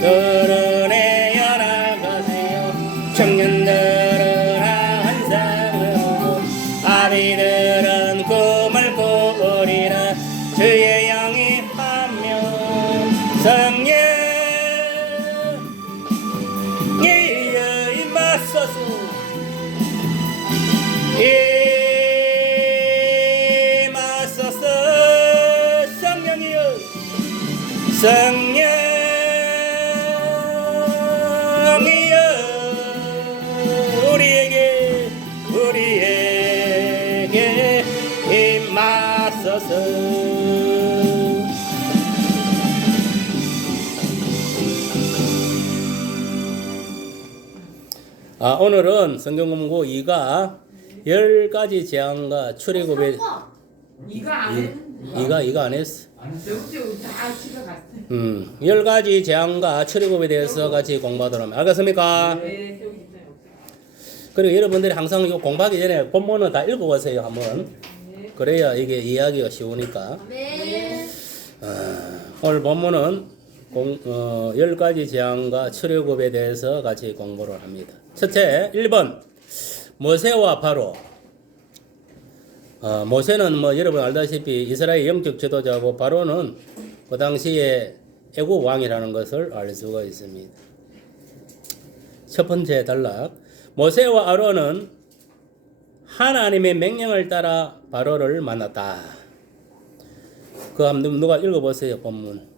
들은에 연합하세요. 청년들은 한상으로 아비들은 꿈을 꾸리라. 주의 영이 하며 성령 이에 맞서서 이 맞서서 성령이여 성령이여 우리에게 임하소서. 오늘은 성경공부 2가 10가지 재앙과 출애굽의 이가 안 했는데. 이가 안 했어. 저쪽 다 집에 갔어. 10가지 재앙과 출애굽에 대해서 같이 공부하도록 합니다. 알겠습니까? 네, 여기 있어요. 그리고 여러분들이 항상 이거 공부하기 전에 본문은 다 읽어보세요 한번. 그래야 이게 이해하기가 쉬우니까. 네. 오늘 본문은 10가지 재앙과 출애굽에 대해서 같이 공부를 합니다. 첫째 1번 모세와 바로. 모세는 뭐 여러분 알다시피 이스라엘 영적 지도자고 바로는 그 당시에 애국 왕이라는 것을 알 수가 있습니다. 첫 번째 단락 모세와 아론은 하나님의 명령을 따라 바로를 만났다. 그 한번 누가 읽어보세요 본문.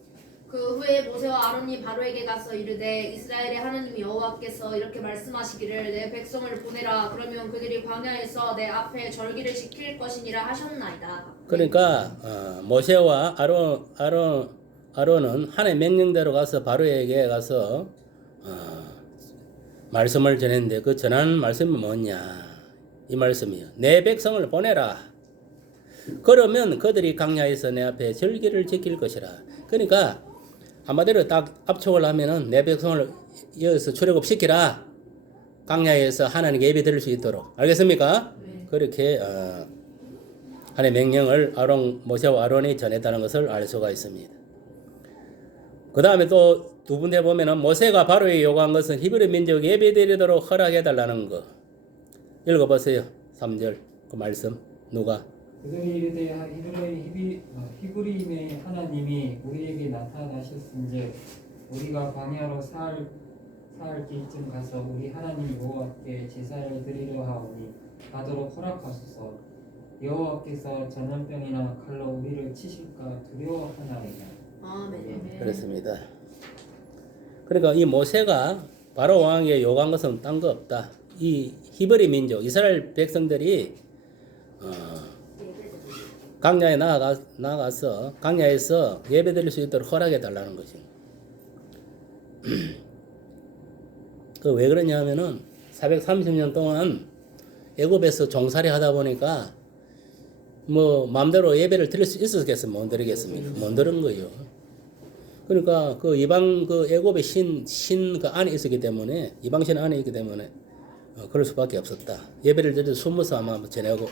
그 후에 모세와 아론이 바로에게 가서 이르되 이스라엘의 하나님 여호와께서 이렇게 말씀하시기를 내 백성을 보내라. 그러면 그들이 광야에서 내 앞에 절기를 지킬 것이니라 하셨나이다. 그러니까 모세와 아론은 하나님의 명령대로 가서 바로에게 가서 말씀을 전했는데 그 전하는 말씀이 뭐냐 이 말씀이요. 내 백성을 보내라. 그러면 그들이 광야에서 내 앞에 절기를 지킬 것이라. 그러니까 한마디로 딱 압축을 하면은 내 백성을 여기서 출애굽 시키라. 광야에서 하나님께 예배 드릴 수 있도록. 알겠습니까? 네. 그렇게 하나님의 명령을 모세와 아론이 전했다는 것을 알 수가 있습니다. 그 다음에 또 두 군데 보면은 모세가 바로에 요구한 것은 히브리 민족 예배 드리도록 허락해 달라는 거. 읽어보세요. 3절 그 말씀 누가? 그들이 이르되 히브리임의 하나님이 우리에게 나타나셨은즉 우리가 광야로 사흘 길쯤 가서 우리 하나님 여호와께 제사를 드리려 하오니 가도록 허락하소서. 여호와께서 전염병이나 칼로 우리를 치실까 두려워하나이다. 아멘. 그렇습니다. 그러니까 이 모세가 바로 왕에게 요구한 것은 딴 거 없다. 이 히브리 민족 이스라엘 백성들이 광야에 나가서 광야에서 예배드릴 수 있도록 허락해 달라는 것입니다. 그 왜 그러냐면은 430년 동안 애굽에서 종살이 하다 보니까 뭐 마음대로 예배를 드릴 수 있었겠습니까? 못 드리겠습니까? 못 드린 거예요. 그러니까 그 이방 그 애굽의 신 그 안에 있었기 때문에 이방 신 안에 있기 때문에 그럴 수밖에 없었다. 예배를 드려도 숨어서 아마 지내고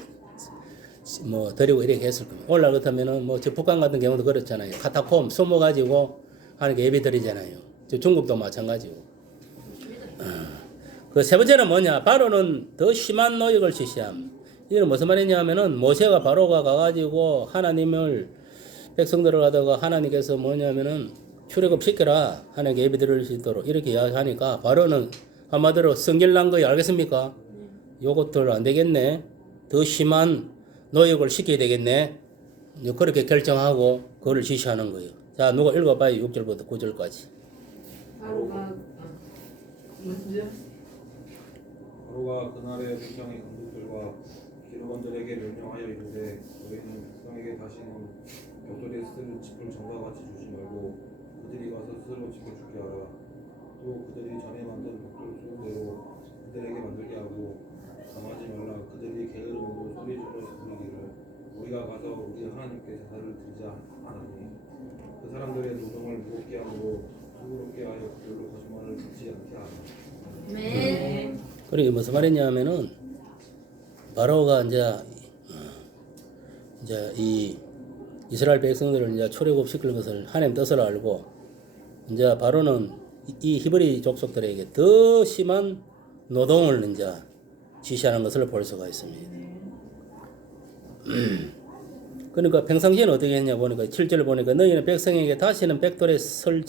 뭐 드리고 이렇게 했을 겁니다. 오늘날 같으면은 뭐 저 북한 같은 경우도 그렇잖아요. 카타콤 숨어가지고 하는 게 예배 드리잖아요. 저 중국도 마찬가지고. 그 세 번째는 뭐냐? 바로는 더 심한 노역을 지시함. 이건 무슨 말이냐면은 모세가 바로가 가가지고 하나님을 백성들을 가다가 하나님께서 뭐냐면은 출애굽 시켜라. 하나님께 예배 드릴 수 있도록 이렇게 이야기하니까 바로는 한마디로 성결난 거예요. 알겠습니까? 요것들 안 되겠네. 더 심한 노역을 시켜야 되겠네. 그렇게 결정하고 그거를 지시하는 거예요. 자, 누가 읽어봐요. 6절부터 9절까지. 바로가 먼저 바로가 그날의 백성의 감독들과 기록원들에게 명령하여 이르되 너희는 백성에게 다시는 벽돌에 쓸 짚을 전과 같이 주지 말고 그들이 가서 스스로 지켜주게 하라. 또 그들이 전에 만든 벽돌 수대로 그들에게 만들게 하고 당하지 말라. 그들이 게으름으로 소리질러 부르기를 우리가 가서 우리 하나님께 제사를 드리자 하나니 그 사람들의 노동을 무겁게 함으로 수고롭게 하여 그들로 거짓말을 듣지 않게 하라. 네. 그리고 무슨 말이냐면은 바로가 이제 이 이스라엘 백성들을 이제 출애굽 시킬 것을 하나님 뜻을 알고 이제 바로는 이 히브리 족속들에게 더 심한 노동을 이제 지시하는 것을 볼 수가 있습니다. 그러니까 평상시에는 어떻게 했냐 보니까 7절 보니까 너희는 백성에게 다시는 백돌에 설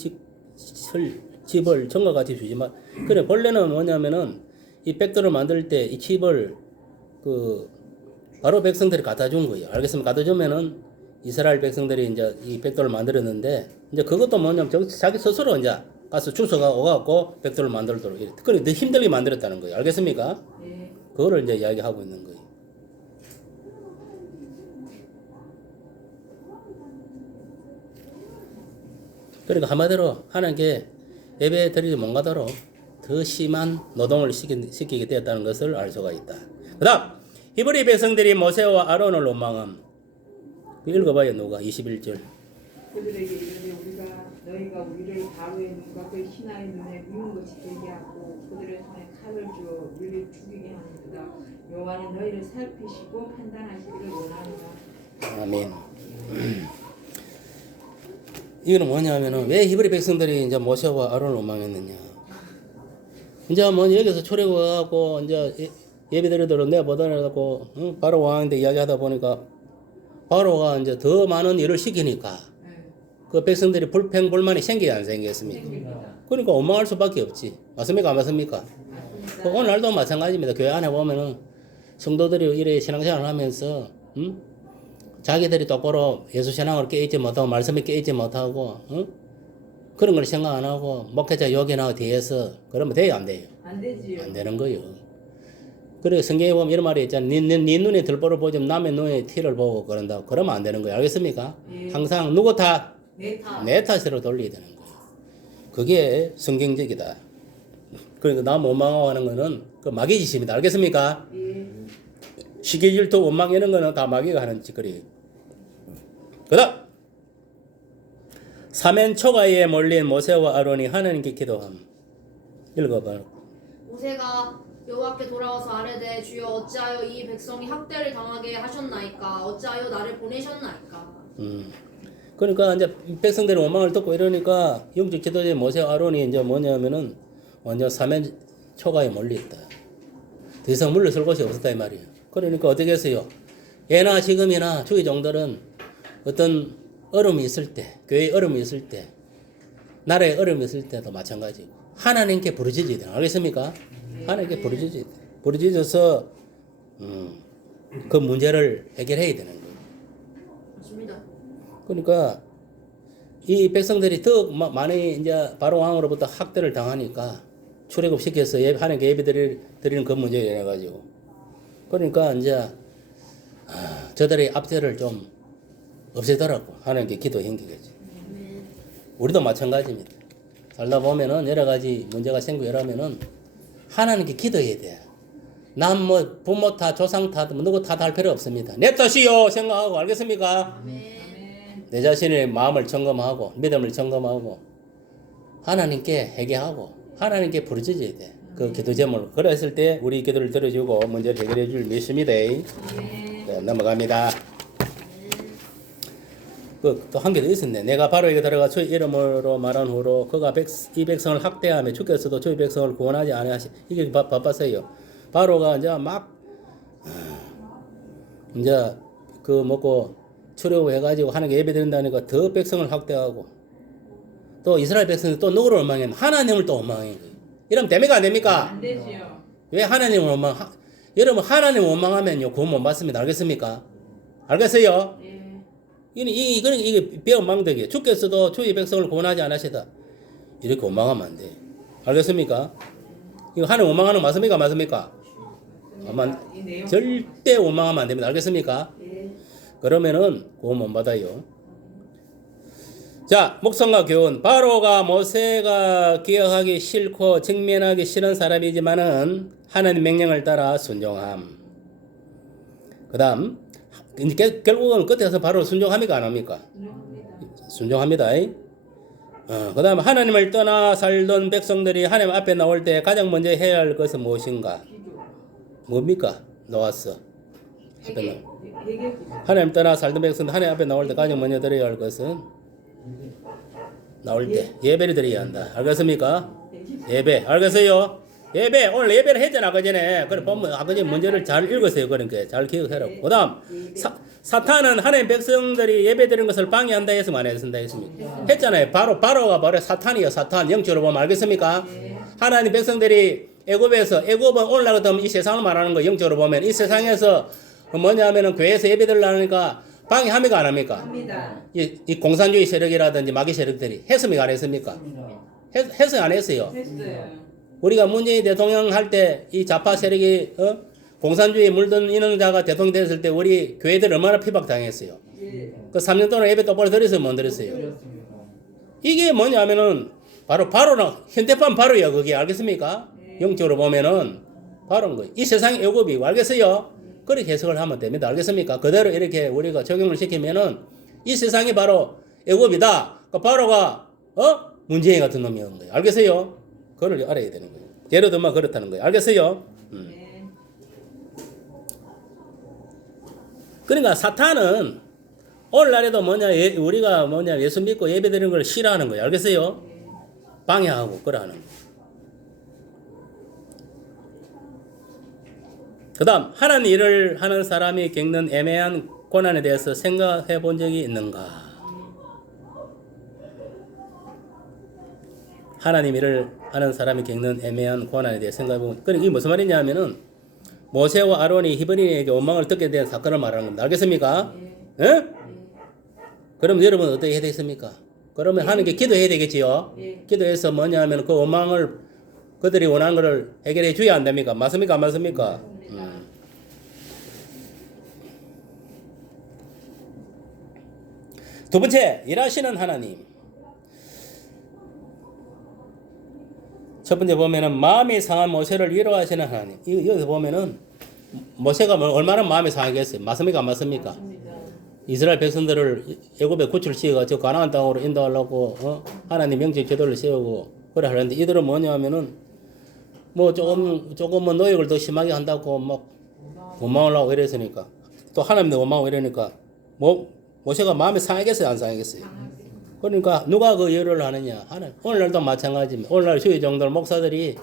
집을 전과 같이 주지 마. 그래 본래는 뭐냐면은 이 백돌을 만들 때 이 집을 그 바로 백성들이 갖다 준 거예요. 알겠습니까? 갖다 주면은 이스라엘 백성들이 이제 이 백돌을 만들었는데 이제 그것도 뭐냐면 자기 스스로 이제 가서 주소가 오갖고 백돌을 만들도록 이래. 그래 더 힘들게 만들었다는 거예요. 알겠습니까? 예. 그거를 이제 이야기하고 있는 거예요. 그러니까 한마디로 하나님께 예배 드리지 못하도록 더 심한 노동을 시키게 되었다는 것을 알 수가 있다. 그 다음 히브리 백성들이 모세와 아론을 원망함. 읽어봐요. 누가 21절. 그들에게 이르되 너희가 우리를 바로의 눈과 그 신하의 눈에 미운 것이 되게 하고 그들의 손에 칼을 주어 우리를 죽이게 하는도다. 여호와는 너희를 살피시고 판단하시기를 원하노라. 아멘. 이거는 뭐냐면은 왜 히브리 백성들이 이제 모세와 아론을 원망했느냐. 이제 뭐 여기서 출애굽하고 이제 예배드리도록 내보내라고 바로 왕한테 이야기하다 보니까 바로가 이제 더 많은 일을 시키니까 그 백성들이 불평불만이 생기지 안 생겼습니까? 그러니까 원망할 수밖에 없지. 맞습니까? 안 맞습니까? 그 오늘날도 마찬가지입니다. 교회 안에 보면은 성도들이 이래 신앙생활을 하면서 자기들이 똑바로 예수신앙을 깨있지 못하고 말씀에 깨있지 못하고 그런 걸 생각 안 하고 목회자 욕이나 뒤에서 그러면 돼요? 안 돼요? 안 되지요. 안 되는 거예요. 그래 성경에 보면 이런 말이 있잖아요. 네 눈에 들보를 보지 남의 눈에 티를 보고 그런다고. 그러면 안 되는 거예요. 알겠습니까? 예. 항상 누구 탓? 내 탓. 내 탓으로 돌려야 되는 거예요. 그게 성경적이다. 그러니까 나 원망하고 하는 거는 그 마귀 짓입니다. 알겠습니까? 예. 시기 질투 원망 이런 거는 다 마귀가 하는 짓거리. 그다음 사면 초가에 몰린 모세와 아론이 하나님께 기도함. 읽어봐. 모세가 여호와께 돌아와서 아뢰되 주여 어찌하여 이 백성이 학대를 당하게 하셨나이까 어찌하여 나를 보내셨나이까. 그러니까 이제 백성들의 원망을 듣고 이러니까 영적 지도자 모세와 아론이 이제 뭐냐면은 완전 사면 초가에 몰렸다. 더 이상 물러설 곳이 없었다 이 말이에요. 그러니까 어떻게 했어요? 예나 지금이나 주의 종들은 어떤 어려움이 있을 때, 교회에 어려움이 있을 때, 나라에 어려움이 있을 때도 마찬가지고 하나님께 부르짖어야 돼요. 알겠습니까? 하나님께 부르짖어야 돼. 부르짖어서 그 문제를 해결해야 되는 거예요. 맞습니다. 그러니까 이 백성들이 더 많이 이제 바로 왕으로부터 학대를 당하니까 출애굽시켜서 하나님께 예배 드리는 그 문제에 인해 가지고 그러니까 이제 저들의 압제를 좀 없애더라고 하나님께 기도한 거겠지. 우리도 마찬가지입니다. 살다 보면은 여러 가지 문제가 생기고 이러면은 하나님께 기도해야 돼. 남 뭐 부모 탓, 조상 탓, 뭐 누구 탓할 필요 없습니다. 내 탓이요 생각하고 알겠습니까? 아멘. 내 자신의 마음을 점검하고 믿음을 점검하고 하나님께 회개하고 하나님께 부르짖어야 돼. 그 기도 제목을 그랬을 때 우리 기도를 들어주고 문제를 해결해 줄 믿습니다. 네, 넘어갑니다. 또 한 개 더 있었네. 내가 바로에게 들어가 주의 이름으로 말한 후로 그가 이 백성을 학대하며 주께서도 주의 백성을 구원하지 아니하시. 이게 바빴어요. 바로가 이제 막 이제 그 먹고 출애굽해가지고 하나님께 예배드린다니까 더 백성을 학대하고 또 이스라엘 백성이 또 누구를 원망했나? 하나님을 또 원망해. 이러면 됩니까 안 됩니까? 안 되지요. 왜 하나님을 원망? 여러분 하나님 원망하면요 구원 못 받습니다. 알겠습니까? 알겠어요? 예. 이거는 이게 배은망덕이에요. 주께서도 주의 백성을 구원하지 않으시다. 이렇게 원망하면 안 돼. 알겠습니까? 이거 하나님 원망하는 거 맞습니까? 맞습니까? 아마 이 내용 절대 원망하면 안 됩니다. 알겠습니까? 예. 그러면은 구원 못 받아요. 자, 목성과 교훈. 바로가 모세가 기억하기 싫고 직면하기 싫은 사람이지만은 하나님 명령을 따라 순종함. 그 다음 결국은 끝에 가서 바로 순종합니까 안 합니까? 순종합니다. 그 다음 하나님을 떠나 살던 백성들이 하나님 앞에 나올 때 가장 먼저 해야 할 것은 무엇인가? 뭡니까? 나왔어. 회개. 하나님 떠나 살던 백성들 하나님 앞에 나올 때 가장 먼저 드려야 할 것은 나올 때 예배를 드려야 한다. 알겠습니까? 예배. 알겠어요? 예배. 오늘 예배를 했잖아. 그 전에. 그래 보면 아까 전에 문제를 잘 읽었어요. 그러니까 잘 기억해라고. 그다음 사탄은 하나님 백성들이 예배 드리는 것을 방해한다 했으면 안 했습니다. 했습니까? 했잖아요. 바로가 바로 사탄이요. 사탄. 영적으로 보면 알겠습니까? 하나님 백성들이 애굽은 오늘날 같으면 이 세상을 말하는 거 영적으로 보면 이 세상에서 뭐냐면은 교회에서 예배 드리려니까 방해합니까 안 합니까? 합니다. 이 공산주의 세력이라든지 마귀 세력들이 했습니까 안 했습니까? 했어요 안 했어요? 했어요. 우리가 문재인 대통령 할 때 이 좌파 세력이 공산주의에 물든 이런 자가 대통령 됐을 때 우리 교회들 얼마나 피박당했어요. 예. 그 3년 동안 예배 똑바로 드렸어요 못 드렸어요? 이게 뭐냐면은 바로는 현대판 바로야 그게 알겠습니까? 영적으로 보면은 바로인 거예요. 이 세상의 애굽이 알겠어요? 그렇게 해석을 하면 됩니다. 알겠습니까? 그대로 이렇게 우리가 적용을 시키면은 이 세상이 바로 애굽이다. 그 바로가 문재인 같은 놈이었는 거예요. 알겠어요? 그걸 알아야 되는 거예요. 예를 들면 그렇다는 거예요. 알겠어요? 네. 그러니까 사탄은 오늘날에도 우리가 예수 믿고 예배 드리는 걸 싫어하는 거예요. 알겠어요? 방해하고 그러하는 거예요. 그 다음 하나님 일을 하는 사람이 겪는 애매한 고난에 대해서 생각해 본 적이 있는가? 하나님 일을 하는 사람이 겪는 애매한 고난에 대해 생각해 보면 그러니까 이게 무슨 말이냐면은 모세와 아론이 히브리인에게 원망을 듣게 된 사건을 말하는 겁니다. 알겠습니까? 예? 그럼 여러분 어떻게 해야 되겠습니까? 그러면 하나님께 기도해야 되겠지요? 기도해서 뭐냐면 그 원망을 그들이 원하는 것을 해결해 줘야 안 됩니까? 맞습니까? 안 맞습니까? 두 번째, 일하시는 하나님. 첫 번째 보면은 마음이 상한 모세를 위로하시는 하나님. 여기서 보면은 모세가 얼마나 마음이 상하겠어요? 맞습니까? 안 맞습니까? 이스라엘 백성들을 애굽에 구출시켜가지고 가나안 땅으로 인도하려고 하나님 명절 제도를 세우고 그래 하는데 이들은 뭐냐면은 뭐 조금 노역을 더 심하게 한다고 막 원망을 하고 이랬으니까 또 하나님도 원망하고 이러니까 모세가 마음이 상하겠어요? 안 상하겠어요? 그러니까 누가 그 열을 하느냐? 하나님. 오늘날도 마찬가지입니다. 오늘날 주의 종들 목사들이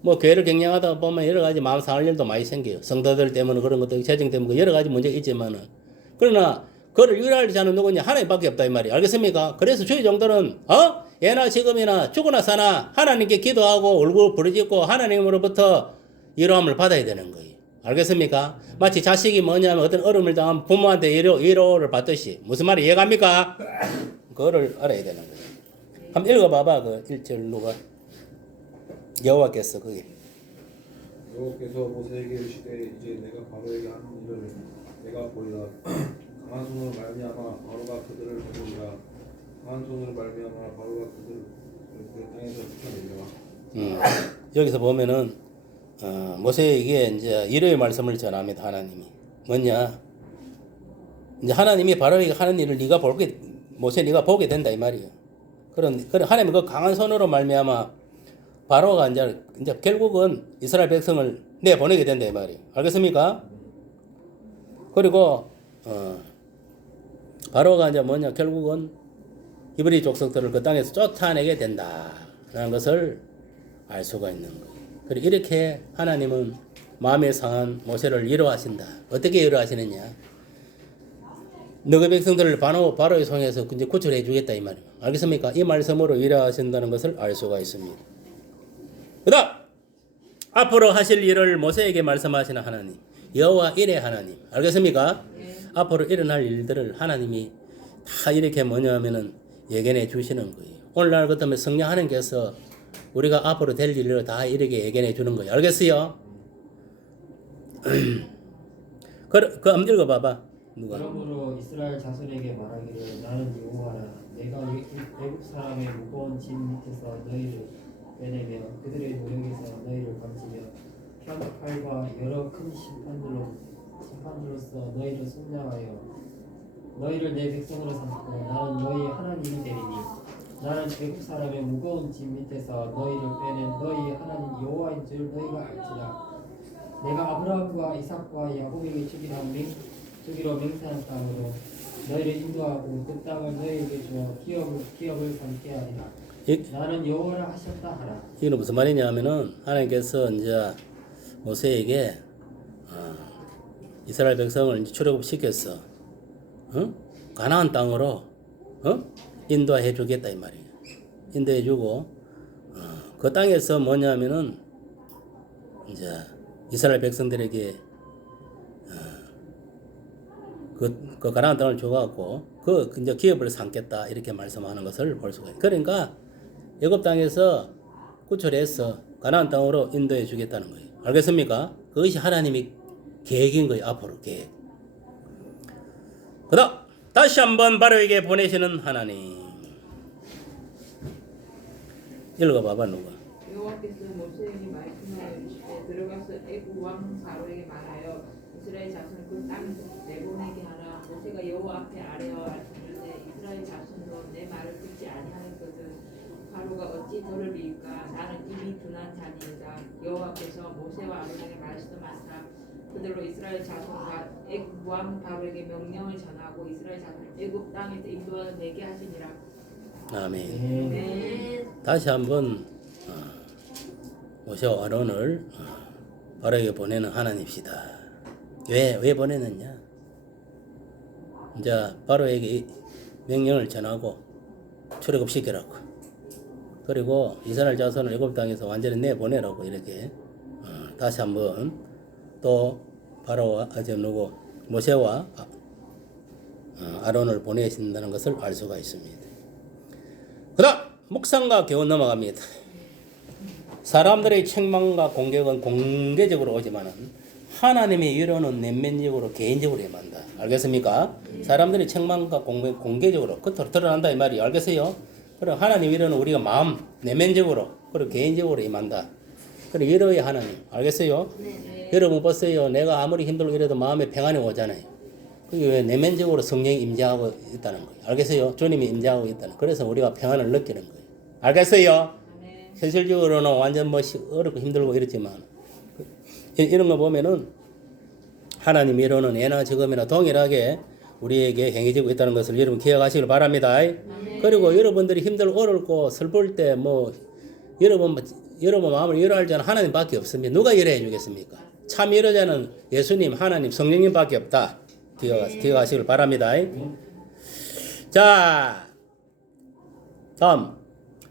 뭐 교회를 경영하다 보면 여러 가지 마음 상할 일도 많이 생겨요. 성도들 때문에 그런 것도 재정 때문에 여러 가지 문제가 있지만은 그러나 그를 유일할 자는 누구냐? 하나님밖에 없다 이 말이에요. 알겠습니까? 그래서 주의 종들은 예나 지금이나 죽으나 사나 하나님께 기도하고 얼굴 부르짖고 하나님으로부터 위로함을 받아야 되는 거예요. 알겠습니까? 마치 자식이 뭐냐면 어떤 어려움을 당하면 부모한테 위로를 받듯이 무슨 말이 이해갑니까? 그거를 알아야 되는 거예요. 한번 읽어봐봐 그 1절 누가 여호와께서 거기 여호와께서 모세에게 이르시되 이제 내가 바로에게 하는 일을 내가 보리라. 강한 손으로 말미암아 바로가 그들을 데리리라. 강한 손으로 말미암아 바로가 그들을 그 땅에서 쫓아내리라. 여기서 보면은 모세에게 이제 이러의 말씀을 전합니다. 하나님이 뭐냐? 이제 하나님이 바로에게 하는 일을 모세 네가 보게 된다 이 말이에요. 그런 하나님이 그 강한 손으로 말미암아 바로가 이제 결국은 이스라엘 백성을 내보내게 된다 이 말이에요. 알겠습니까? 그리고 바로가 이제 뭐냐? 결국은 히브리 족속들을 그 땅에서 쫓아내게 된다라는 것을 알 수가 있는 거예요. 그리고 이렇게 하나님은 마음에 상한 모세를 위로하신다. 어떻게 위로하시느냐? 너희 백성들을 바로의 손에서 이제 구출해 주겠다 이 말이에요. 알겠습니까? 이 말씀으로 위로하신다는 것을 알 수가 있습니다. 그다음 앞으로 하실 일을 모세에게 말씀하시는 하나님, 여호와 일의 하나님. 알겠습니까? 앞으로 일어날 일들을 하나님이 다 이렇게 뭐냐면은 예견해 주시는 거예요. 오늘날 같으면 성령 하나님께서 우리가 앞으로 될 일을 다 이렇게 예견해 주는 거예요. 알겠어요? 그 한번 읽어봐봐. 누가? 그러므로 이스라엘 자손에게 말하기를 나는 여호와라. 내가 애굽 사람의 무거운 짐 밑에서 너희를 빼내며 그들의 노력에서 너희를 건지며 편 칼과 여러 큰 심판들로서 너희를 속량하여 너희를 내 백성으로 삼고 나는 너희의 하나님이 되리니 나는 애굽 사람의 무거운 짐 밑에서 너희를 빼낸 너희의 하나님 여호와인 줄 너희가 알지라. 내가 아브라함과 이삭과 야곱에게 주기로 맹세한 땅으로 너희를 인도하고 그 땅을 너희에게 주어 기업을 삼게 하리라. 이, 나는 여호와라 하셨다 하라. 이건 무슨 말이냐 하면은 하나님께서 이제 모세에게 이스라엘 백성을 이제 출애굽시켰어. 가나안 땅으로 인도해 주겠다 이 말이에요. 인도해 주고 그 땅에서 뭐냐면은 이제 이스라엘 백성들에게 그 가나안 땅을 줘갖고 그 이제 기업을 삼겠다 이렇게 말씀하는 것을 볼 수가 있어요. 그러니까 애굽 땅에서 구출해서 가나안 땅으로 인도해 주겠다는 거예요. 알겠습니까? 그것이 하나님의 계획인 거예요. 앞으로 계획. 그다음 다시 한번 바로에게 보내시는 하나님. 읽어봐봐 누가. 여호와께서 모세에게 말씀하여 이르시되 들어가서 애굽 왕 바로에게 말하여 이스라엘 자손을 그 땅에서 내보내게 하라. 모세가 여호와 앞에 아뢰어 알지니되 이스라엘 자손도 내 말을 듣지 아니하였거든. 바로가 어찌 저를 비일까? 나는 이미 둔한 자니이다. 여호와께서 모세와 아론에게 말씀하시라. 그들로 이스라엘 자손과 애굽 왕 바로에게 명령을 전하고 이스라엘 자손을 애굽 땅에서 인도하게 하시니라. 아멘. 네. 다시 한번 모세와 아론을 바로에게 보내는 하나님이시다. 왜 보내느냐? 이제 바로에게 명령을 전하고 출애굽시키라고. 그리고 이스라엘 자손을 애굽 땅에서 완전히 내보내라고 이렇게 다시 한번 또 바로와 모세와 아론을 보내신다는 것을 알 수가 있습니다. 그다음 묵상과 교훈 넘어갑니다. 사람들의 책망과 공격은 공개적으로 오지만은 하나님의 위로는 내면적으로 개인적으로 임한다. 알겠습니까? 사람들의 책망과 공개적으로 겉으로 드러난다 이 말이 알겠어요? 그럼 하나님 위로는 우리가 마음 내면적으로 그리고 개인적으로 임한다. 그리고 위로의 하나님 알겠어요? 네. 여러분 보세요. 내가 아무리 힘들고 이래도 마음에 평안이 오잖아요. 그게 왜 내면적으로 성령이 임재하고 있다는 거예요. 알겠어요? 주님이 임재하고 있다는. 그래서 우리가 평안을 느끼는 거예요. 알겠어요? 네. 현실적으로는 완전 뭐 어렵고 힘들고 이렇지만 이런 거 보면은 하나님 위로는 예나 지금이나 동일하게 우리에게 행해지고 있다는 것을 여러분 기억하시길 바랍니다. 그리고 여러분들이 힘들고 어렵고 슬플 때 뭐 여러분 마음을 위로할 자는 하나님밖에 없습니다. 누가 위로해 주겠습니까? 참 위로자는 예수님, 하나님, 성령님밖에 없다. 기억하시길 바랍니다. 자, 다음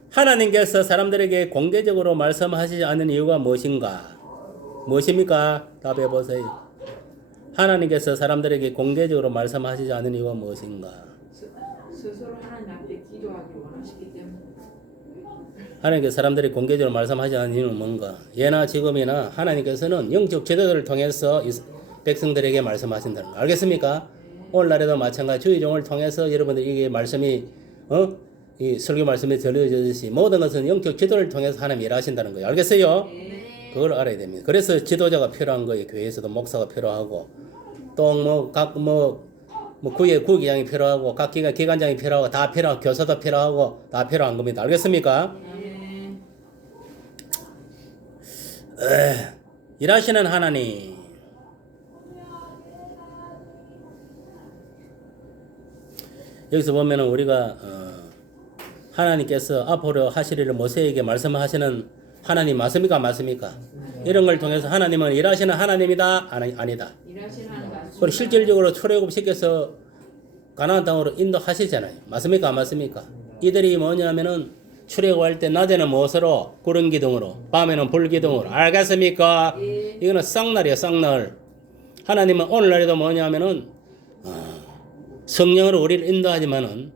하나님께서 사람들에게 공개적으로 말씀하시지 않는 이유가 무엇인가? 무엇입니까? 답해 보세요. 하나님께서 사람들에게 공개적으로 말씀하시지 않는 이유가 무엇인가? 스스로 하나님 앞에 기도하기 원하시기 때문에. 하나님께서 사람들이 공개적으로 말씀하지 않는 이유는 뭔가? 예나 지금이나 하나님께서는 영적 지도자를 통해서 백성들에게 말씀하신다는 거 알겠습니까? 오늘날에도 마찬가지 주의 종을 통해서 여러분들이 이게 말씀이 이 설교 말씀이 전해지듯이 모든 것은 영적 지도를 통해서 하나님이 일하신다는 거예요. 알겠어요? 그걸 알아야 됩니다. 그래서 지도자가 필요한 거예요. 교회에서도 목사가 필요하고 또 각 구기장이 필요하고 각 기관장이 필요하고 다 필요하고 교사도 필요하고 다 필요한 겁니다. 알겠습니까? 일하시는 하나님. 여기서 보면은 우리가 하나님께서 앞으로 하실 일을 모세에게 말씀하시는 하나님 맞습니까? 맞습니까? 이런 걸 통해서 하나님은 일하시는 하나님이다? 아니다. 일하시는 하나님 맞습니다. 그리고 실질적으로 출애굽시켜서 가나안 땅으로 인도하시잖아요. 맞습니까? 안 맞습니까? 이들이 뭐냐면은 출애굽할 때 낮에는 무엇으로? 구름 기둥으로, 밤에는 불 기둥으로. 알겠습니까? 이거는 쌍날이야, 쌍날. 하나님은 오늘날에도 뭐냐면은 성령으로 우리를 인도하지만은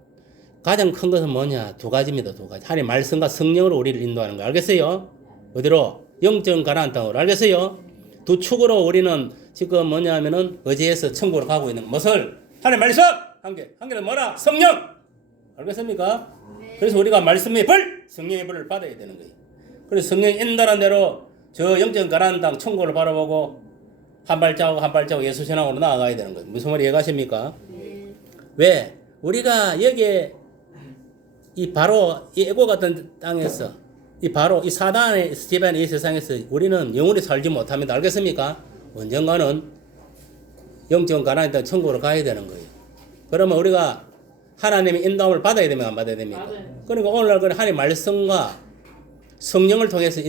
가장 큰 것은 뭐냐? 두 가지입니다. 두 가지. 하나님 말씀과 성령으로 우리를 인도하는 거. 알겠어요? 어디로? 영적 가나안 땅으로. 알겠어요? 두 축으로 우리는 지금 뭐냐면은 어제에서 천국으로 가고 있는 것을 하나님 말씀 한 개는 뭐라? 성령. 알겠습니까? 그래서 우리가 말씀의 불, 성령의 불을 받아야 되는 거예요. 그래서 성령이 인도하는 대로 저 영적 가나안 땅 천국을 바라보고 한 발자국 예수 신앙으로 나아가야 되는 거예요. 무슨 말이 이해가십니까? 왜? 우리가 여기에 이 바로 이 애고 같은 땅에서 이 바로 이 사단의 지배하는 이 세상에서 우리는 영원히 살지 못합니다. 알겠습니까? 언젠가는 영적 가나안 땅 천국으로 가야 되는 거예요. 그러면 우리가 하나님의 인도함을 받아야 되면 안 받아야 됩니까? 맞아요. 그러니까 오늘날 그 하나님의 말씀과 성령을 통해서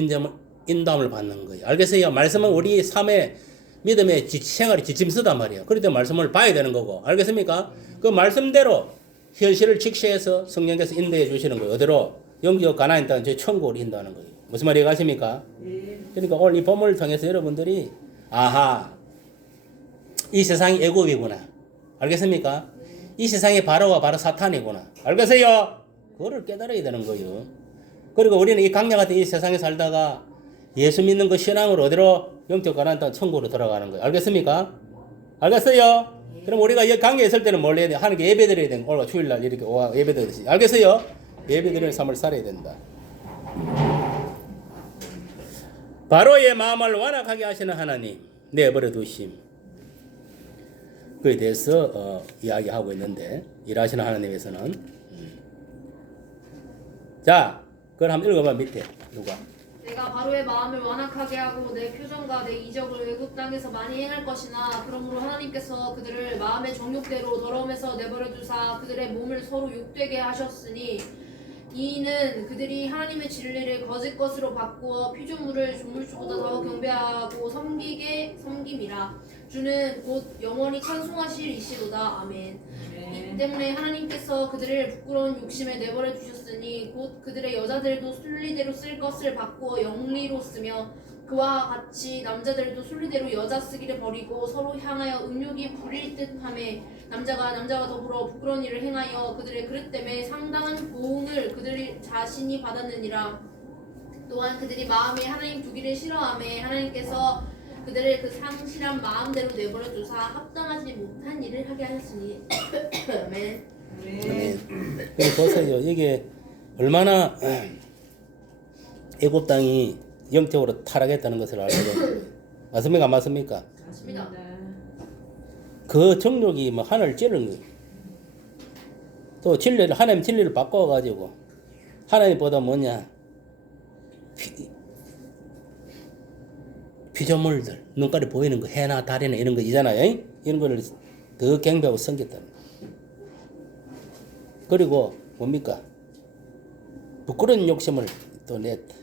인도함을 받는 거예요. 알겠어요? 말씀은 우리 삶의 믿음의 생활의 지침서단 말이에요. 그럴 때 말씀을 봐야 되는 거고. 알겠습니까? 그 말씀대로 현실을 직시해서 성령께서 인도해 주시는 거예요. 어디로? 영적 가나안 땅, 저 천국으로 인도하는 거예요. 무슨 말인지 아십니까? 예. 그러니까 오늘 이 본문을 통해서 여러분들이 아하, 이 세상이 애굽이구나. 알겠습니까? 이 세상의 바로가 바로 사탄이구나. 알겠어요? 그거를 깨달아야 되는 거예요. 그리고 우리는 이 강약 같은 이 세상에 살다가 예수 믿는 그 신앙으로 어디로? 영적 가나안 땅 천국으로 돌아가는 거예요. 알겠습니까? 알겠어요? 그럼 우리가 이 강야에 있을 때는 뭘 해야 돼? 하나님께 예배 드려야 되는 거예요. 주일날 이렇게 예배 드리듯이. 알겠어요? 예배 드리는 삶을 살아야 된다. 바로의 마음을 완악하게 하시는 하나님 내버려 두심. 그에 대해서 이야기하고 있는데 일하시는 하나님에서는 자, 그걸 한번 읽어봐. 밑에 누가? 내가 바로의 마음을 완악하게 하고 내 표정과 내 이적을 외국 땅에서 많이 행할 것이나 그러므로 하나님께서 그들을 마음의 정욕대로 더러움에서 내버려 두사 그들의 몸을 서로 욕되게 하셨으니 이는 그들이 하나님의 진리를 거짓 것으로 바꾸어 피조물을 조물주보다 더 경배하고 섬김이라. 주는 곧 영원히 찬송하실 이시로다. 아멘. 이 때문에 하나님께서 그들을 부끄러운 욕심에 내버려 두셨으니 곧 그들의 여자들도 순리대로 쓸 것을 바꾸어 영리로 쓰며 그와 같이 남자들도 순리대로 여자 쓰기를 버리고 서로 향하여 음욕이 부릴 듯하며 남자가 더불어 부끄러운 일을 행하여 그들의 그릇 때문에 상당한 보응을 그들이 자신이 받았느니라. 또한 그들이 마음에 하나님 두기를 싫어하며 하나님께서 그들을 그 상실한 마음대로 내버려 두사 합당하지 못한 일을 하게 하셨으니 아멘. 네. 그리고 보세요. 이게 얼마나 애굽 땅이 영적으로 타락했다는 것을 알게 됩니다. 맞습니까? 안 맞습니까? 맞습니다. 그 정욕이 뭐 하늘을 찌르는 거예요. 또 진리를 하나님 진리를 바꿔가지고 하나님보다 뭐냐 피조물들 눈깔이 보이는 거 해나 달이나 이런 거 있잖아요. 이런 거를 더 경배하고 섬겼다는 거예요. 그리고 뭡니까? 부끄러운 욕심을 또 냈다.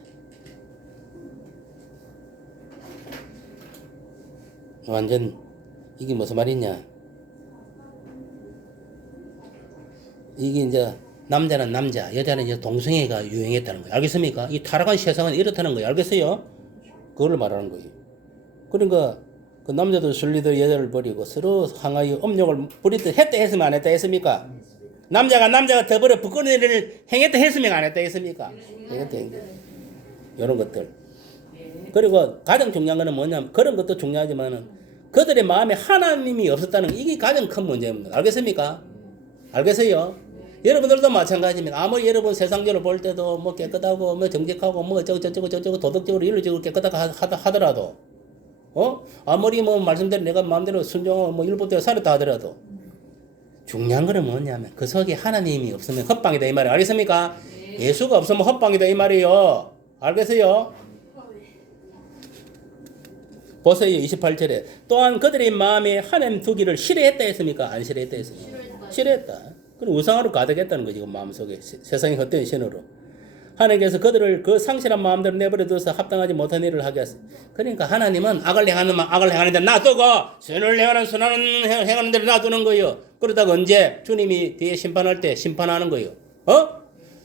완전 이게 무슨 말이냐? 이게 이제 남자는 남자, 여자는 이제 동성애가 유행했다는 거예요. 알겠습니까? 이 타락한 세상은 이렇다는 거예요. 알겠어요? 그걸 말하는 거예요. 그러니까 그 남자도 순리대로 여자를 버리고 서로 상하여 음욕을 부리듯 했다 했으면 안 했다 했습니까? 남자가 더불어 부끄러운 일을 행했다 했으면 안 했다 했습니까? 했다. 이런 것들. 그리고 가장 중요한 거는 뭐냐면 그런 것도 중요하지만은 그들의 마음에 하나님이 없었다는 게 이게 가장 큰 문제입니다. 알겠습니까? 알겠어요? 여러분들도 마찬가지입니다. 아무리 여러분 세상적으로 볼 때도 뭐 깨끗하고 뭐 정직하고 뭐 어쩌고 저쩌고 도덕적으로 윤리적으로 깨끗하게 하더라도 아무리 뭐 말씀대로 내가 마음대로 순종하고 뭐 율법대로 살았다 하더라도 중요한 거는 뭐냐면 그 속에 하나님이 없으면 헛방이다 이 말이에요. 알겠습니까? 예수가 없으면 헛방이다 이 말이에요. 알겠어요? 보세요. 28절에 또한 그들의 마음에 하나님 두기를 싫어했다 했습니까? 안 싫어했다 했습니까? 싫어했다. 그럼 우상으로 가득했다는 거지. 마음속에 세상의 헛된 신으로 하나님께서 그들을 그 상실한 마음대로 내버려둬서 합당하지 못한 일을 하게 하세요. 그러니까 하나님은 악을 행하는 악을 행하는 데 놔두고 선을 행하는 선하는 행하는 데를 놔두는 거예요. 그러다가 언제 주님이 뒤에 심판할 때 심판하는 거예요.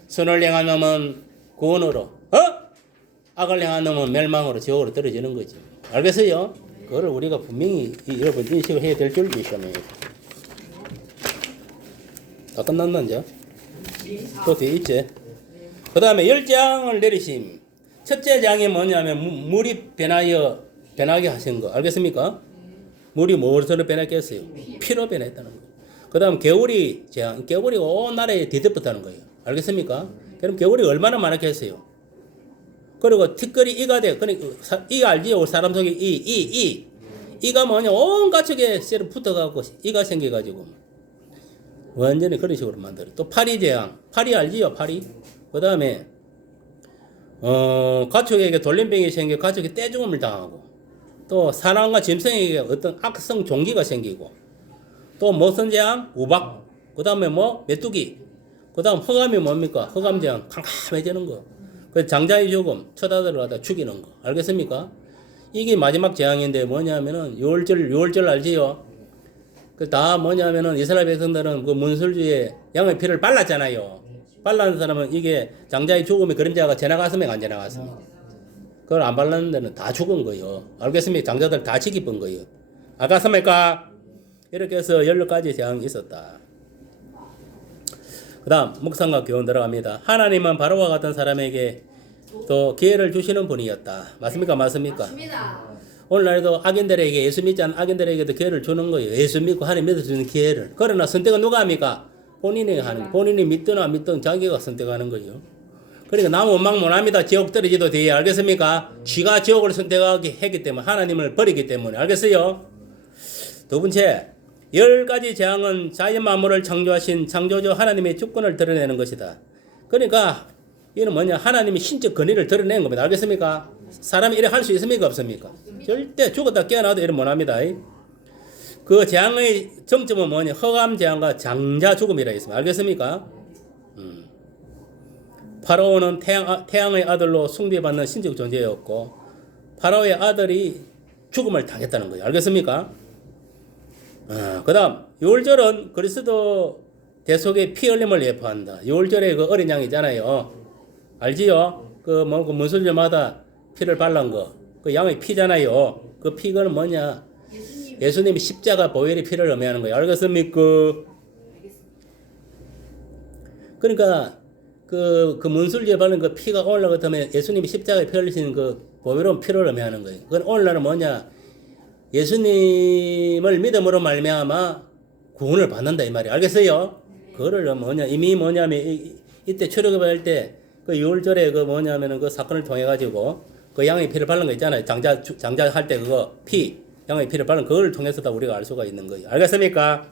선을 행하는 놈은 구원으로 악을 행하는 놈은 멸망으로 지옥으로 떨어지는 거지. 알겠어요? 그거를 우리가 분명히 여러분 인식을 해야 될 줄 믿으시네. 다 끝났나 이제? 또 뒤에 있지? 그 다음에 10장을 내리심. 첫째 장이 뭐냐면 물이 변하게 하신 거. 알겠습니까? 물이 무엇으로 변했겠어요? 피로 변했다는 거예요. 그 다음 겨울이 온 나라에 뒤덮었다는 거예요. 알겠습니까? 그럼 겨울이 얼마나 많았겠어요? 그리고 티끌이 이가 돼. 그러니까 이 알지요? 사람 속에 이가 뭐냐? 온 가축에 쇠로 붙어가고 이가 생겨가지고 완전히 그런 식으로 만들어. 또 파리 재앙. 파리 알지요? 파리. 그 다음에 가축에게 돌림병이 생겨 가축이 떼죽음을 당하고 또 사람과 짐승에게 어떤 악성 종기가 생기고 또 무슨 재앙? 우박. 그 다음에 뭐? 메뚜기. 그 다음 흑암이 뭡니까? 흑암 재앙. 캄캄해지는 거. 그 장자의 죽음. 쳐다들어가다 죽이는 거. 알겠습니까? 이게 마지막 재앙인데 뭐냐면은 유월절 알지요? 그 다 뭐냐면은 이스라엘 백성들은 그 문설주에 양의 피를 발랐잖아요. 발라는 사람은 이게 장자의 죽음의 그림자가 지나갔으면 안 지나갔습니까? 그걸 안 발랐는 데는 다 죽은 거예요. 알겠습니까? 장자들 다 지기쁜 거예요. 알겠습니까? 이렇게 해서 16가지 재앙이 있었다. 그 다음 묵상과 교훈 들어갑니다. 하나님은 바로와 같은 사람에게 또 기회를 주시는 분이었다. 맞습니까? 맞습니까? 맞습니다. 오늘날에도 악인들에게, 예수 믿지 않은 악인들에게도 기회를 주는 거예요. 예수 믿고 하나님 믿어 주는 기회를. 그러나 선택은 누가 합니까? 본인이 하는 거예요. 본인이 믿든 안 믿든 자기가 선택하는 거예요. 그러니까 남 원망 못합니다. 지옥 떨어지도 뒤에. 알겠습니까? 쥐가 지옥을 선택하게 했기 때문에, 하나님을 버리기 때문에. 알겠어요? 두 번째, 10가지 재앙은 자연 만물을 창조하신 창조주 하나님의 주권을 드러내는 것이다. 그러니까 이는 뭐냐? 하나님이 신적 권위를 드러내는 겁니다. 알겠습니까? 사람이 이래 할 수 있습니까? 없습니까? 절대 죽었다 깨어나도 이래 못합니다. 그 재앙의 정점은 뭐냐? 흑암 재앙과 장자 죽음이라 있습니다. 알겠습니까? 파라오는 태양의 아들로 숭배받는 신적 존재였고, 파라오의 아들이 죽음을 당했다는 거예요. 알겠습니까? 그 다음, 유월절은 그리스도 대속의 피 흘림을 예표한다. 유월절에 그 어린 양 있잖아요. 알지요? 그 문설절마다 피를 발란 거. 그 양의 피잖아요. 그 피가 뭐냐? 예수님이 십자가 보혈의 피를 의미하는 거예요. 알겠습니까? 그러니까 그 문술제 바른 그 피가 오늘날 같으면 예수님이 십자가에 피 흘리시는 그 보혈은 피를 의미하는 거예요. 그건 오늘날은 뭐냐? 예수님을 믿음으로 말미암아 구원을 받는다 이 말이에요. 알겠어요? 그거를 뭐냐? 이미 뭐냐면 이때 출애굽할 때 그 유월절에 그 뭐냐면은 그 사건을 통해 가지고 그 양의 피를 바른 거 있잖아요. 장자 할 때 그거 피 양의 피를 바른 그걸 통해서 다 우리가 알 수가 있는 거예요. 알겠습니까?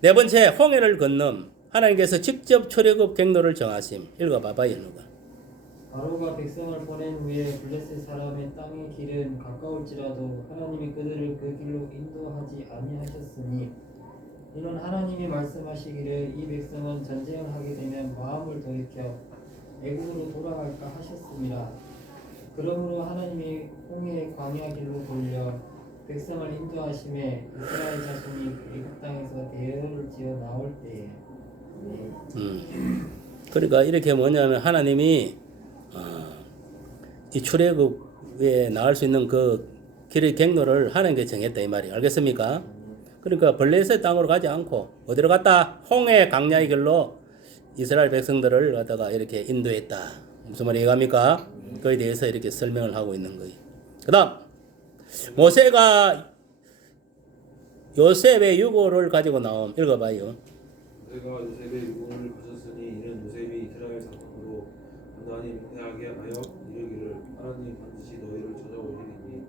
네 번째, 홍해를 건넌 하나님께서 직접 출애굽 경로를 정하심. 읽어봐봐요, 누가. 바로가 백성을 보낸 후에 블레셋 사람의 땅의 길은 가까울지라도 하나님이 그들을 그 길로 인도하지 아니하셨으니 이는 하나님이 말씀하시기를 이 백성은 전쟁을 하게 되면 마음을 돌이켜 애국으로 돌아갈까 하셨습니다. 그러므로 하나님이 홍해 광야 길로 돌려 백성을 인도하심에 이스라엘 자손이 애국 땅에서 대열을 지어 나올 때에 그러니까 이렇게 뭐냐면 하나님이 이 출애굽에 나갈 수 있는 그 길의 경로를 하나님께 정했다 이 말이에요. 알겠습니까? 그러니까 블레셋 땅으로 가지 않고 어디로 갔다? 홍해 강야의 길로 이스라엘 백성들을 갖다가 이렇게 인도했다. 무슨 말이 이해갑니까? 그에 대해서 이렇게 설명을 하고 있는 거예요. 그 다음 모세가 요셉의 유고를 가지고 나옴. 읽어봐요. 모세가 요셉의 유고를 가졌으니 이는 요셉이 이스라엘 자손으로 단단히 맹세하게 하여 이르기를 하나님 반드시 너희를 찾아오시리니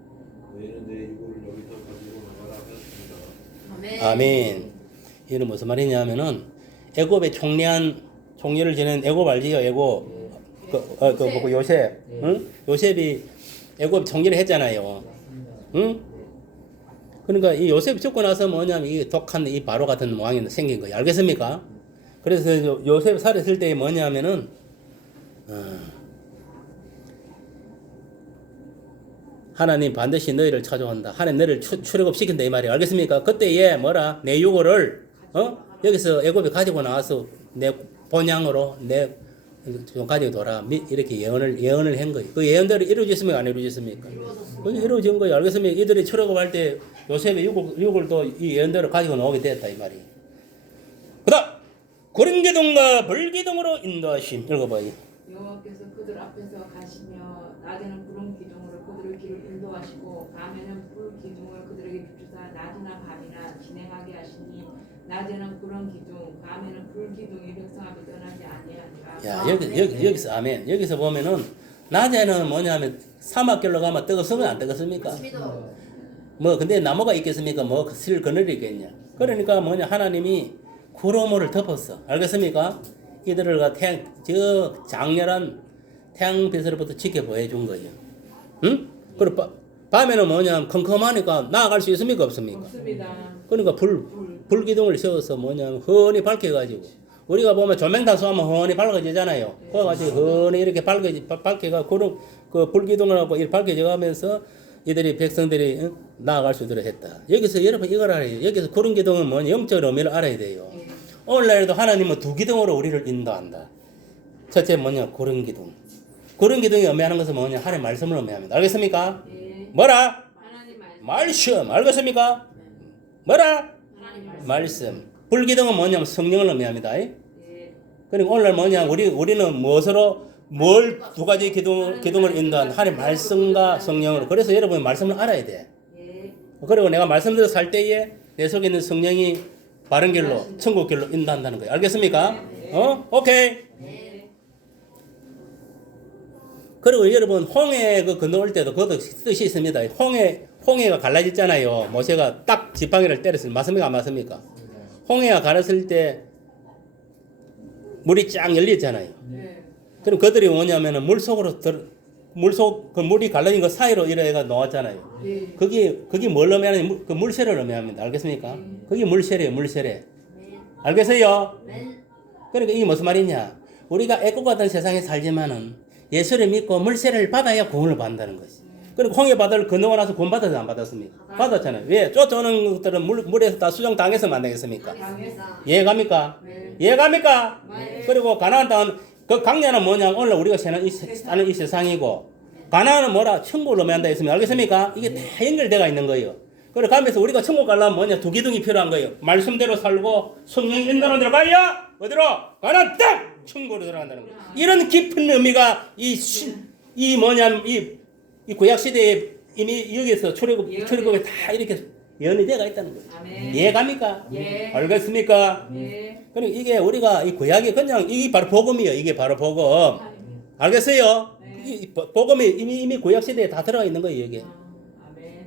너희는 내 유고를 여기서 가지고 나가라 하였습니다. 아멘. 이는 무슨 말이냐면은 애굽의 총리를 지낸 애굽 알지요? 애굽 요셉. 응? 요셉이 애굽 총리를 했잖아요. 응? 그러니까 이 요셉이 죽고 나서 뭐냐면 이 독한 이 바로 같은 왕이 생긴 거예요. 알겠습니까? 그래서 요셉이 살았을 때 뭐냐면은 하나님 반드시 너희를 찾아온다. 하나님 너희를 출애굽시킨다 이 말이에요. 알겠습니까? 그때에 뭐라? 내 유고를 여기서 애굽에 가지고 나와서 내 본향으로 내 좀 가지고 돌아 이렇게 예언을 한 거예요. 그 예언대로 이루어졌습니까? 안 이루어졌습니까? 이루어진 거예요. 알겠습니까? 이들이 출애굽할 때 요셉의 육을 또 이 예언대로 가지고 나오게 됐다 이 말이에요. 그다음 구름기둥과 불기둥으로 인도하심. 읽어봐요. 여호와께서 그들 앞에서 가시며 낮에는 구름 기둥으로 그들의 길을 인도하시고 밤에는 불 기둥을 그들에게 비추사 낮이나 밤이나 진행하게 하시니 낮에는 구름 기둥 밤에는 불 기둥이 백성 앞에 떠나지 아니하니라. 야 여기서 아멘. 여기서 보면은 낮에는 뭐냐면 사막길로 가면 뜨겁습니까? 안 뜨겁습니까? 뭐 근데 나무가 있겠습니까? 뭐 실 그늘이 있겠냐? 그러니까 뭐냐 하나님이 구름을 덮었어. 알겠습니까? 이들을 저 장렬한 태양빛으로부터 지켜보여 준 거예요. 응? 그리고 밤에는 뭐냐 컴컴하니까 나아갈 수 있습니까? 없습니까? 없습니다. 그러니까 불 불기둥을 세워서 뭐냐면 훤히 밝혀가지고 우리가 보면 조명탄 쏘면 훤히 밝아지잖아요. 그래가지고 훤히 이렇게 밝혀가 그런 그 불기둥을 하고 이렇게 밝혀져가면서 이들이 백성들이 나아갈 수 있도록 했다. 여기서 여러분 이걸 알아야 돼요. 여기서 구름 기둥은 뭐냐 영적 의미를 알아야 돼요. 오늘날에도 하나님은 두 기둥으로 우리를 인도한다. 첫째 뭐냐 구름 기둥. 구름 기둥이 의미하는 것은 뭐냐 하나님의 말씀을 의미합니다. 알겠습니까? 예. 뭐라? 하나님 말씀. 알겠습니까? 뭐라? 하나님 말씀. 말씀. 불기둥은 뭐냐면 성령을 의미합니다. 예. 그리고 오늘날 뭐냐 우리는 무엇으로 뭘 두 가지 기둥을 인도한 하나님 말씀과 성령으로. 그래서 여러분이 말씀을 알아야 돼. 예. 그리고 내가 말씀대로 살 때에 내 속에 있는 성령이 바른 길로 천국 길로 인도한다는 거예요. 알겠습니까? 오케이. 네. 그리고 여러분 홍해 그 건너올 때도 그것도 뜻이 있습니다. 홍해가 갈라졌잖아요. 모세가 딱 지팡이를 때렸을 때 맞습니까? 안 맞습니까? 홍해가 갈랐을 때 물이 쫙 열렸잖아요. 네. 그럼 그들이 뭐냐면은 물속 그 물이 갈라진 그 사이로 이래가 나왔잖아요. 예. 그게 뭘 의미하는 그 물세를 의미합니다. 알겠습니까? 그게 물세래요, 물세래. 알겠어요? 맨. 그러니까 이게 무슨 말이냐? 우리가 애국 같은 세상에 살지만은 예수를 믿고 물세를 받아야 구원을 받는다는 것이. 그리고 홍해 바다를 건너고 나서 구원 받았어요, 안 받았습니까? 받았잖아요. 왜? 쫓아오는 것들은 물에서 다 수정 당해서 만나겠습니까? 당했습니다. 이해갑니까? 네. 이해갑니까? 네. 그리고 가나안 땅은 그 강야는 뭐냐? 오늘 우리가 사는 이 세상이고 가나안은 뭐라? 천국을 의미한다 했습니다. 알겠습니까? 이게 다 연결되어 있는 거예요. 그래 가면서 우리가 천국 가려면 뭐냐? 두 기둥이 필요한 거예요. 말씀대로 살고 성령이 인도하는 대로 가야 어디로? 가나안 땅! 천국으로 들어간다는 거예요. 이런 깊은 의미가 이 뭐냐? 이 구약 시대에 이미 여기서 출애굽에 다 이렇게 연이되어 있다는 거예요. 아멘. 이해갑니까? 예. 알겠습니까? 예. 그러니까 이게 우리가 이 구약이 그냥 이게 바로 복음이에요. 이게 바로 복음. 알겠어요? 네. 이 복음이 이미 구약 시대에 다 들어가 있는 거예요, 이게. 아멘.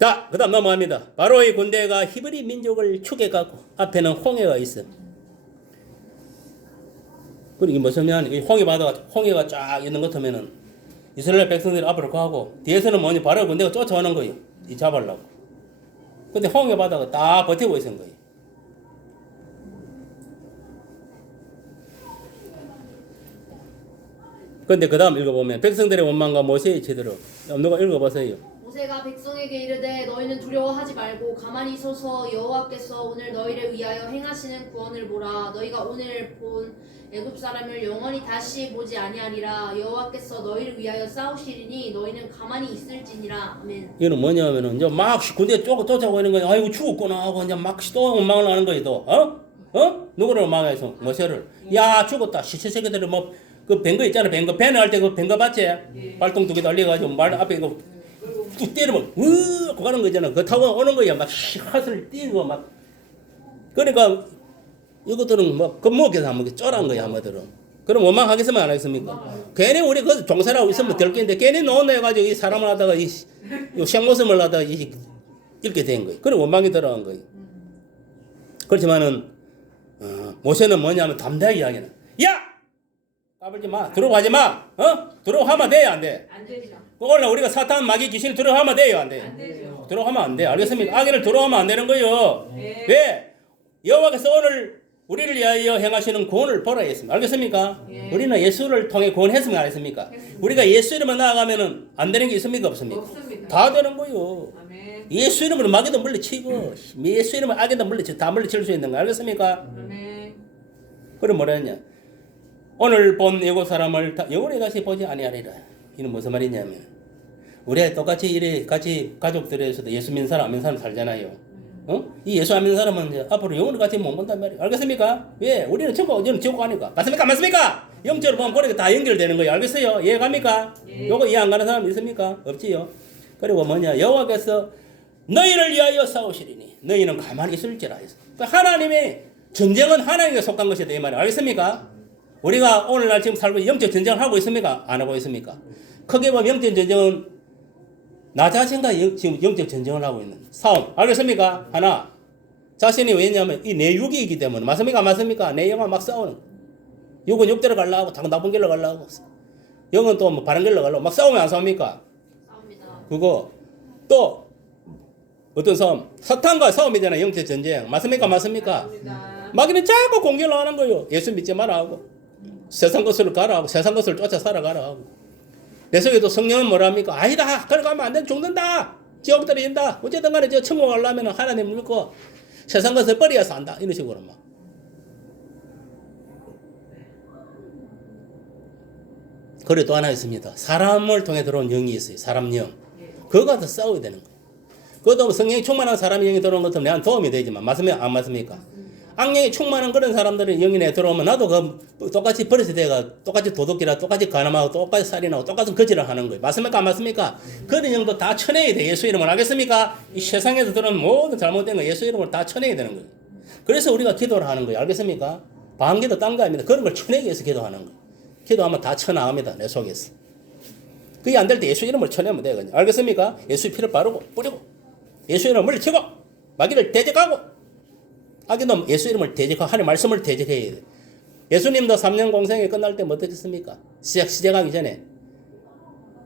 자, 그다음 넘어갑니다. 바로 이 군대가 히브리 민족을 추격하고 앞에는 홍해가 있어. 그리고 이게 뭐냐면 이 홍해가 쫙 있는 것 같으면은 이스라엘 백성들이 앞으로 가고 뒤에서는 뭐냐 바로 군대가 쫓아오는 거예요. 이 잡으려고. 근데 홍해 바다가 딱 버티고 있는 거예요. 근데 그 다음 읽어보면 백성들의 원망과 모세의 제대로 누가 읽어보세요. 모세가 백성에게 이르되 너희는 두려워하지 말고 가만히 서서 여호와께서 오늘 너희를 위하여 행하시는 구원을 보라. 너희가 오늘 본 애굽 사람을 영원히 다시 보지 아니하리라. 여호와께서 너희를 위하여 싸우시리니 너희는 가만히 있을지니라. 아멘. 이거는 뭐냐면은 이제 막 군대 쫓아오고 있는 거야. 아이고 죽었구나 하고 이제 막 또 원망을 하는 거예요. 또 누구를 원망해서 모세를 야 죽었다. 시체새끼들을 뭐 그 뱅거 있잖아. 뱅거 배는 할 때 그 뱅거 봤지? 발동 두 개 달려가지고 말 앞에 이거 뚝 때리면 으 가는 거 있잖아. 그 타고 오는 거야. 막 핫을 띄고 막 그러니까 이것들은 뭐 겁먹게서 한번 쫄한 거야 한마디로. 그럼 원망하겠으면 안 하겠습니까? 괜히 우리 그 종사라고 있으면 될 게인데 괜히 논해가지고 이 사람을 하다가 이 생모습을 하다가 이렇게 된 거예요. 그래 원망이 들어간 거예요. 그렇지만은 모세는 뭐냐면 담대하게 이야기는 야! 까불지 마. 들어가지 마. 들어가면 돼요 안 돼? 안 되죠. 원래 우리가 사탄 마귀 귀신을 들어가면 돼요 안 돼? 안 되죠. 들어가면 안 돼. 알겠습니까? 악인을 들어가면 안 되는 거예요. 네. 왜? 여호와께서 오늘 우리를 위하여 행하시는 구원을 보라 했습니다. 알겠습니까? 예. 우리는 예수를 통해 구원했으면 안 했습니까? 우리가 예수 이름을 나아가면은 안 되는 게 있습니까? 없습니까? 없습니다. 다 되는 거요. 아멘. 예수 이름으로 마귀도 물리치고 예수 이름으로 악인도 물리치고 다 물리칠 수 있는 거 알겠습니까? 아멘. 그럼 뭐라 했냐? 오늘 본 애국 사람을 영원히 다시 보지 아니하리라. 이는 무슨 말이냐면 우리가 똑같이 이래 같이 가족들에서도 예수 믿는 사람 안 믿는 사람 살잖아요. 이 예수 안 믿는 사람은 이제 앞으로 영원히 같이 못 본단 말이에요. 알겠습니까? 왜? 우리는 지옥 가니까. 맞습니까? 안 맞습니까? 영적으로 보면 그렇게 다 연결되는 거예요. 알겠어요? 이해 갑니까? 예. 요거 이해 안 가는 사람 있습니까? 없지요. 그리고 뭐냐? 여호와께서 너희를 위하여 싸우시리니 너희는 가만히 있을지라 해서. 그러니까 하나님의 전쟁은 하나님께 속한 것이다 이 말이에요. 알겠습니까? 우리가 오늘날 지금 살고 영적 전쟁을 하고 있습니까? 안 하고 있습니까? 크게 보면 영적 전쟁은 나 자신과 지금 영적 전쟁을 하고 있는 싸움. 알겠습니까? 하나. 자신이 왜냐하면 이 내 육이기 때문에. 맞습니까? 맞습니까? 내 영과 막 싸우는. 육은 육대로 가려고 자꾸 나쁜 길로 가려고. 영은 또 뭐 바른 길로 가려고 막 싸우면 안 싸웁니까? 싸웁니다. 그거 또 어떤 싸움? 사탄과 싸움이잖아요. 영적 전쟁. 맞습니까? 맞습니까? 마귀는 자꾸 공격을 하는 거예요. 예수 믿지 마라 하고 세상 것을 가라 하고 세상 것을 쫓아 살아가라 하고 내 속에도 성령은 뭐랍니까? 아니다. 그래 가면 안 돼. 죽는다. 지옥 떨어진다. 어쨌든 간에 저 천국 가려면 하나님을 믿고 세상 것을 버려서 한다. 이런 식으로 막. 그래 또 하나 있습니다. 사람을 통해 들어온 영이 있어요. 사람 영. 그거가 더 싸워야 되는 거예요. 그것도 성령이 충만한 사람의 영이 들어오는 것도 내한 도움이 되지만 맞습니까? 안 맞습니까? 악령이 충만한 그런 사람들의 영이 내 들어오면 나도 그 똑같이 버릇이 돼가 똑같이 도둑질하고 똑같이 가늠하고 똑같이 살인하고 똑같은 거짓을 하는 거예요. 맞습니까? 안 맞습니까? 그런 영도 다 쳐내야 돼. 예수 이름을 알겠습니까? 이 세상에서 들어오는 모든 잘못된 거 예수 이름을 다 쳐내야 되는 거예요. 그래서 우리가 기도를 하는 거예요. 알겠습니까? 방기도 딴 거 아닙니다. 그런 걸 쳐내기 위해서 기도하는 거예요. 기도하면 다 쳐나갑니다. 내 속에서. 그게 안 될 때 예수 이름을 쳐내면 돼요. 그냥. 알겠습니까? 예수의 피를 바르고 뿌리고 예수 이름을 물리치고 마귀를 대적하고 악인도 예수 이름을 대적하고 하나님의 말씀을 대적해야 돼. 예수님도 3년 공생이 끝날 때 뭐 어떠셨습니까? 시작하기 전에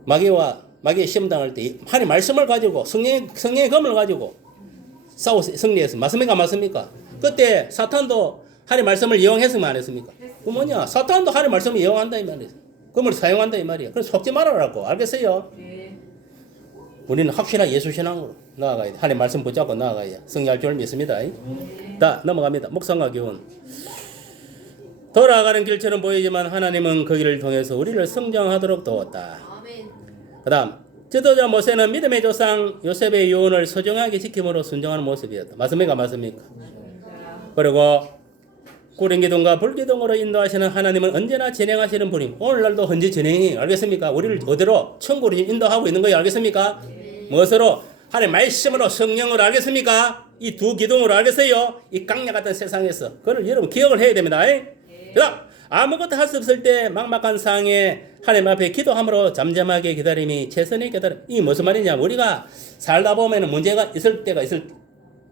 마귀의 시험 당할 때 하나님의 말씀을 가지고 성령의 검을 가지고 싸워 승리했어. 맞습니까? 맞습니까? 그때 사탄도 하나님의 말씀을 이용했으면 안 했습니까? 그 뭐냐? 사탄도 하나님의 말씀을 이용한다 이 말이야. 검을 사용한다 이 말이야. 그래서 속지 말아라고. 알겠어요? 우리는 확실한 예수 신앙으로 나아가야 돼. 하나님 말씀 붙잡고 나아가야 돼. 승리할 줄 믿습니다. 자, 넘어갑니다. 묵상과 교훈. 돌아가는 길처럼 보이지만 하나님은 그 길을 통해서 우리를 성장하도록 도왔다. 아멘. 그 다음 지도자 모세는 믿음의 조상 요셉의 유언을 소중하게 지킴으로 순종하는 모습이었다. 맞습니까? 맞습니까? 그리고 구린기둥과 불기둥으로 인도하시는 하나님은 언제나 진행하시는 분임. 오늘날도 현재 진행이 알겠습니까? 우리를 어디로? 천국으로 인도하고 있는 거예요. 알겠습니까? 무엇으로? 하나님 말씀으로 성령으로 알겠습니까? 이 두 기둥으로 알겠어요? 이 강약 같은 세상에서 그걸 여러분 기억을 해야 됩니다. 그다음 아무것도 할 수 없을 때 막막한 상황에 하나님 앞에 기도함으로 잠잠하게 기다림이 최선의 기다림. 이 무슨 말이냐? 우리가 살다 보면 문제가 있을 때가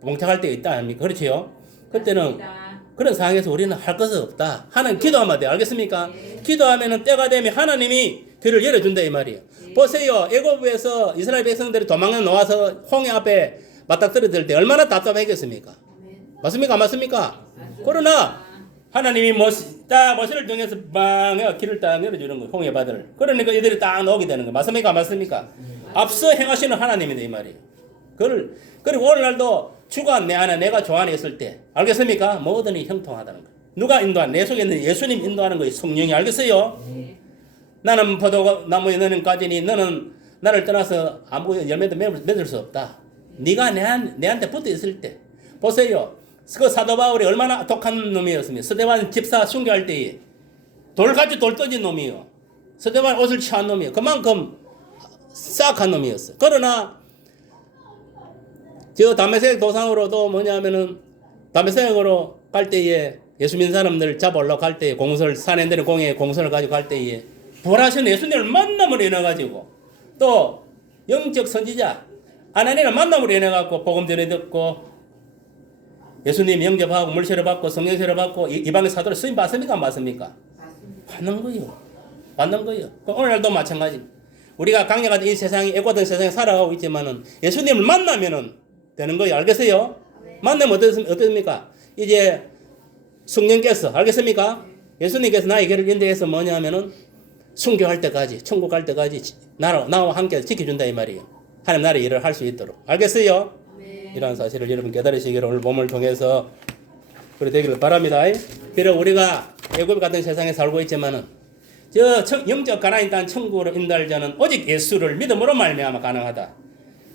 봉착할 때가 있다 아닙니까? 그렇지요? 그때는 그런 상황에서 우리는 할 것은 없다. 하나님 기도하면 돼. 알겠습니까? 기도하면은 때가 되면 하나님이 길을 열어준다 이 말이에요. 보세요. 애굽에서 이스라엘 백성들이 도망을 나와서 홍해 앞에 맞닥뜨려들 때 얼마나 답답했겠습니까? 맞습니까? 맞습니까? 그러나 하나님이 모세를 통해서 길을 딱 열어주는 거예요. 홍해 바다를. 그러니까 이들이 딱 나오게 되는 거예요. 맞습니까? 맞습니까? 앞서 행하시는 하나님이다 이 말이에요. 그리고 오늘날도 주가 내 안에 내가 조 안에 있을 때 알겠습니까? 모든 일이 형통하다는 거예요. 누가 인도한? 내 속에 있는 예수님 인도하는 거예요. 성령이 알겠어요? 나는 포도나무에 너는 까지니 너는 나를 떠나서 아무 열매도 맺을 수 없다. 네가 내한테 붙어 있을 때 보세요. 그 사도 바울이 얼마나 독한 놈이었습니까? 스데반 집사 순교할 때에 돌같이 돌 던진 놈이요. 스데반 옷을 취한 놈이요. 그만큼 싹한 놈이었어. 그러나 저 다메섹 도상으로도 뭐냐면은 다메섹으로 갈 때에 예수 믿는 사람들 잡아올라고 갈 때에 산에 내는 공에 공선을 가지고 갈 때에 부활하신 예수님을 만남을 인해가지고 또 영적 선지자 하나님을 만남을 인해갖고 복음 전해 듣고 예수님 영접하고 물세를 받고 성령세를 받고 이방의 사도를 쓰임 받습니까? 안 받습니까? 받는 거예요. 받는 거예요. 오늘날도 마찬가지. 우리가 강력한 이 세상에 애고된 세상에 살아가고 있지만은 예수님을 만나면은 되는 거예요. 알겠어요? 만나면 어떻습니까? 이제 성령께서 알겠습니까? 예수님께서 나의 길을 인도해서 뭐냐면은 순교할 때까지 천국 갈 때까지 나와 함께 지켜준다 이 말이에요. 하나님 나라의 일을 할 수 있도록. 알겠어요? 이러한 사실을 여러분 깨달으시기를 오늘 몸을 통해서 그래 되기를 바랍니다. 비록 우리가 애굽 같은 세상에 살고 있지만은 저 영적 가나안 땅 천국으로 인도할 자는 오직 예수를 믿음으로 말미암아 가능하다.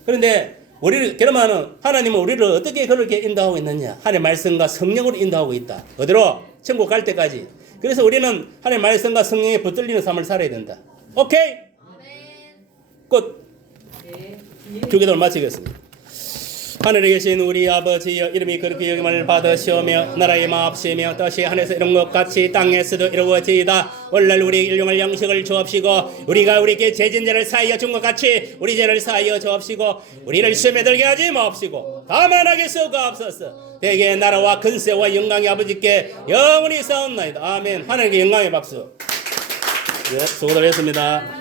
그런데 그러면은 하나님은 우리를 어떻게 그렇게 인도하고 있느냐? 하나님의 말씀과 성령으로 인도하고 있다. 어디로? 천국 갈 때까지. 그래서 우리는 하나님의 말씀과 성령에 붙들리는 삶을 살아야 된다. 오케이? 끝. 주기도를 마치겠습니다. 하늘에 계신 우리 아버지여 이름이 그렇게 여김을 받으시오며 나라의 마옵시며 뜻이 하늘에서 이룬 것 같이 땅에서도 이루어지이다. 오늘날 우리 일용할 양식을 주옵시고 우리가 우리에게 죄진 자를 사하여 준 것 같이 우리 죄를 사하여 주옵시고 우리를 시험에 들게 하지 마옵시고 다만 하게 쓰옵소서. 대개 나라와 근세와 영광이 아버지께 영원히 싸움나이다. 아멘. 하늘에게 영광의 박수. 네, 수고들 했습니다.